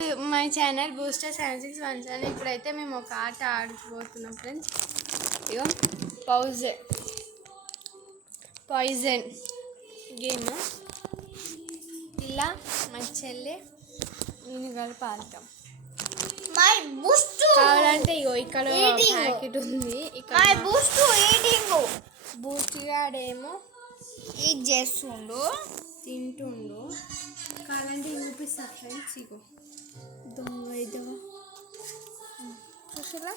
My channel booster 761 ఇప్పుడైతే మేము ఒక ఆట ఆడుకోబోతున్నాం ఫ్రెండ్స్. ఇగో పాయిజన్ గేమ్. ఇలా మా చెల్లి నేను కలిపి ఆడతాం. కావాలంటే ఇగో ఇక్కడ ప్యాకెట్ ఉంది. ఇక్కడ బూస్ట్ గాడేమో ఇది చేస్తుండు, తింటుండు. కావాలంటే చూపిస్తా ఫ్రెండ్స్. ఇగో దొంగ ఇదవా చూసారా.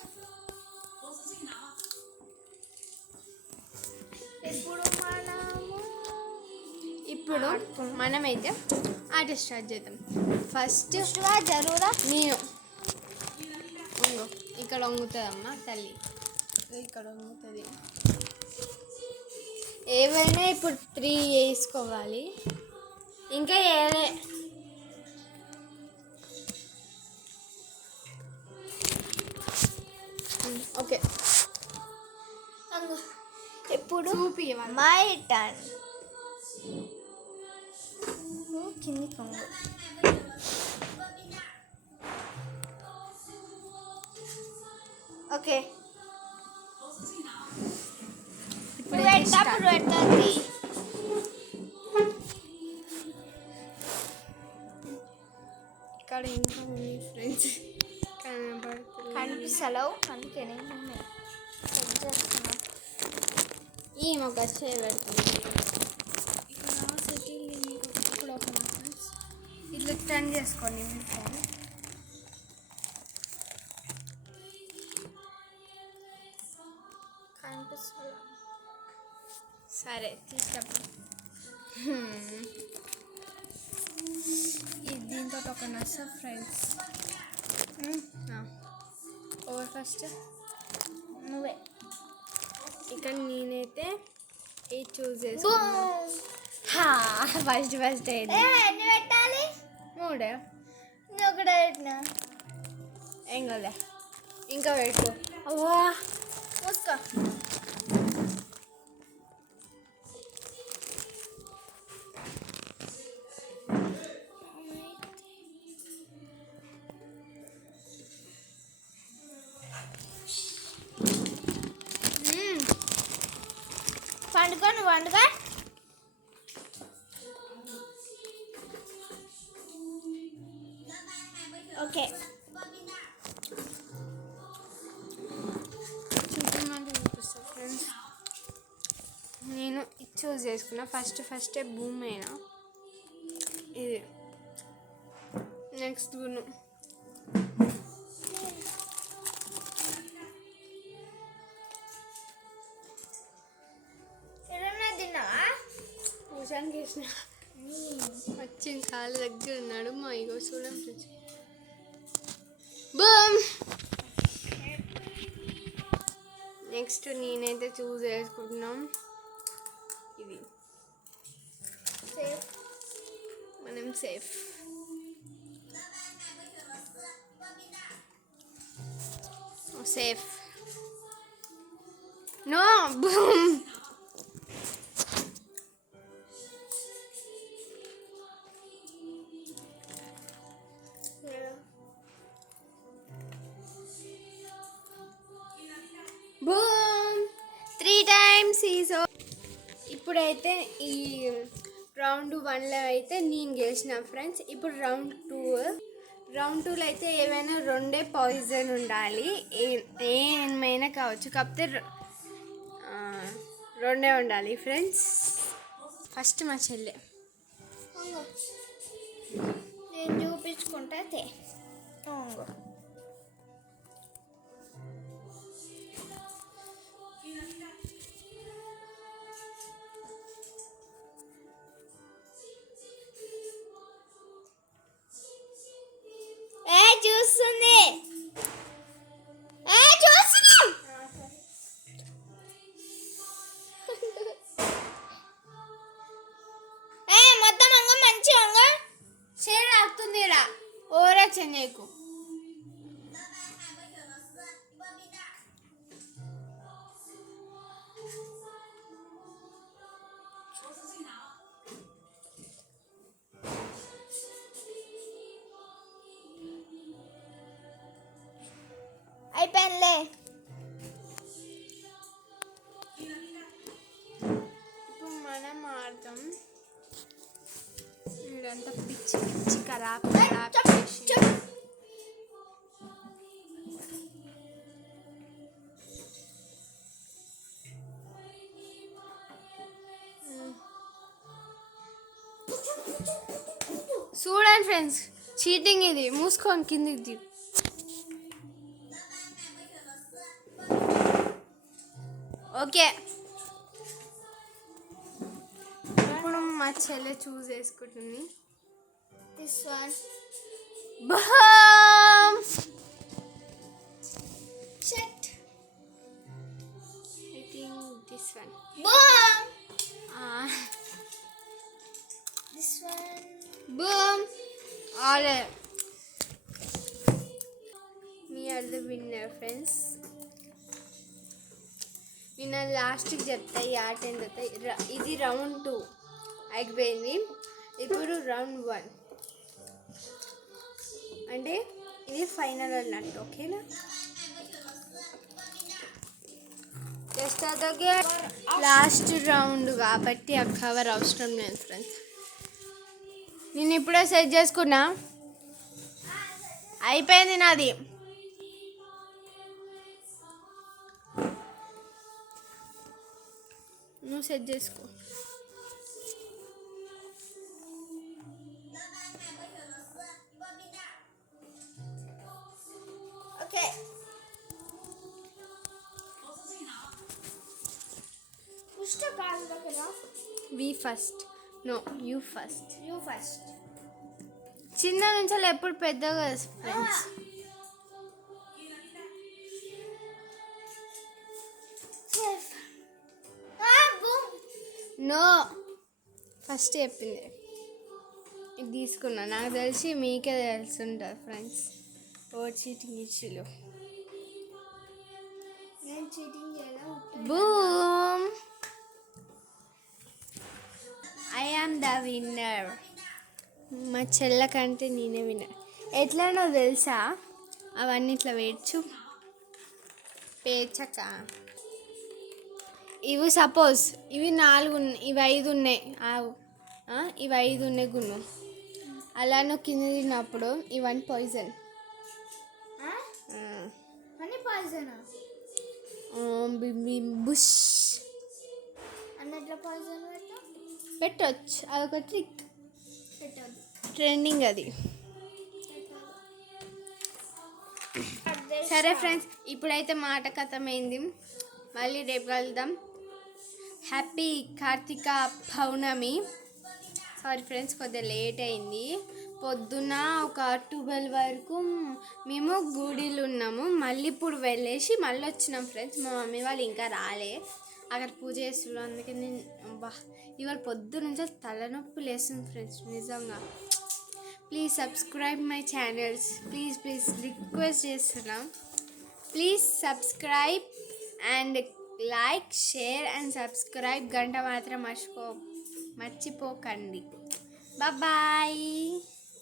ఇప్పుడు మనమైతే ఆట స్టార్ట్ చేద్దాం. ఫస్ట్ జరూరా నేను ఇక్కడ వంగుతుందమ్మా తల్లి, ఇక్కడ వంగుతుంది. ఏవైనా ఇప్పుడు 3 వేసుకోవాలి. ఇంకా ఏదే ఓకే. ఇప్పుడు మై టర్న్. కింది కొంగు. ఓకే ఇప్పుడు పెట్టండి. ఇక్కడ ఇంకా ఉంది ఫ్రెండ్స్, కనిపిస్తలేవు అందుకే ఈ మొక్క చేయబడుతుంది. ఇక్కడ సెటిల్ ఇప్పుడు ఒక ఫ్రెండ్స్ ఇట్లా టర్న్ చేసుకోండి. మీ ఫోన్ కనిపిస్తుంది. సరే తీసుకెళ్ళి ఇది దీంతో ఒక నచ్చ ఫ్రెండ్స్. ఓవర్ ఫస్ట్ నువ్వే. ఇక్కడ నేనైతే ఇది చూస్ చేసుకున్నాను. ఫస్ట్ ఎన్ని పెట్టాలి? 3. నువ్వు కూడా పెట్టినా ఏం కదా ఇంకా పెట్టుకో. అవ్వా మూసుకో. పండుగ నువ్వు పండుగ. ఓకే చూపించమంటే చూపిస్తా ఫ్రెండ్స్. నేను ఇది చూస్ చేసుకున్నా. ఫస్టే భూమి అయినా ఇది. నెక్స్ట్ గును తిన్నావా? భూషానికి వేసిన వచ్చింది. కాళ్ళ దగ్గర ఉన్నాడు మా ఇగో చూడండి. బూమ్. నెక్స్ట్ నేనైతే చూస్ చేసుకుంటున్నాం. ఇది మనం safe. Safe no. Boom. Boom 3 times ఈజో. ఇప్పుడైతే ఈ రౌండ్ 1లో అయితే నేను గెలిచిన ఫ్రెండ్స్. ఇప్పుడు రౌండ్ 2లో అయితే ఏమైనా 2 పాయిజన్ ఉండాలి. ఏమైనా కావచ్చు, కాకపోతే 2 ఉండాలి ఫ్రెండ్స్. ఫస్ట్ మా చెల్లె. నేను చూపించుకుంటా. చూస్తుంది. మొత్తం అంగ మంచి అంగ షేర్ అవుతుంది. రా ఓవరాక్షన్ చేయకు. ఇప్పుడు మనం ఆడతాం. ఇదంతా పిచ్చి పిచ్చి ఖరాబ్ చేసి చూడండి ఫ్రెండ్స్, చీటింగ్ ఇది. మూసుకొని కిందికి దిగు. ఓకే, ఇప్పుడు మా చెల్లె చూస్ చేసుకుంటుంది. This one. బమ్ షట్. I think this one. Boom. This one. Boom. All me are the winner friends. నేను లాస్ట్కి చెప్తా ఈ ఆట ఏంటంటే, ఇది రౌండ్ 2 అయిపోయింది. ఇప్పుడు రౌండ్ 1 అంటే ఇది ఫైనల్ అన్నట్టు. ఓకేనా? జస్ట్ అదొకే లాస్ట్ రౌండ్ కాబట్టి ఆ కవర్ అవసరం లేదు ఫ్రెండ్స్. నేను ఇప్పుడే సెట్ చేసుకున్నా, అయిపోయింది నాది. నువ్వు సెట్ చేసుకో. ఓకే. పుస్తకాలు దగ్గర we first. No, you first. You first. చిన్న నుంచి ఎప్పుడు పెద్దగా ఫ్రెండ్స్. నో, ఫస్ట్ చెప్పింది ఇది తీసుకున్నా. నాకు తెలిసి మీకే తెలుసుంటుంది ఫ్రెండ్స్. ఓ చీటింగ్ ఇచ్చిలో. నేను చీటింగ్ చేయను. Boom, I am the winner. మా చెల్ల కంటే నేనే విన్నర్. ఎట్లానో తెలుసా? అవన్నీ ఇట్లా పేచక. ఇవి సపోజ్ ఇవి 4 ఇవి 5 ఉన్నాయి. ఇవి 5 ఉన్నాయి గున్ను. అలా నువ్వు కింద తిన్నప్పుడు ఇవన్నీ పాయిజన్. అని పాయిజనా? బుష్ అన్నట్ల పాయిజన్ పెట్టొచ్చు. అదొక ట్రిక్, పెట్టదు. ట్రెండింగ్ అది. సరే ఫ్రెండ్స్, ఇప్పుడైతే మాట కథమైంది. మళ్ళీ రేపు కలుద్దాం. హ్యాపీ కార్తీక పౌర్ణమి. సారీ ఫ్రెండ్స్, కొద్దిగా లేట్ అయింది. పొద్దున్న ఒక 12 వరకు మేము గుడిలో ఉన్నాము. మళ్ళీ ఇప్పుడు వెళ్ళేసి మళ్ళీ వచ్చినాం ఫ్రెండ్స్. మా మమ్మీ వాళ్ళు ఇంకా రాలే, అక్కడ పూజ చేస్తున్నారు. అందుకే నేను ఇవాళ పొద్దు నుంచి తలనొప్పి లేస్తుంది ఫ్రెండ్స్ నిజంగా. Please subscribe my channels. Please request చేస్తున్నాం. Please subscribe and like, share and subscribe. గంట మాత్రం మర్చిపోకండి. బాయ్.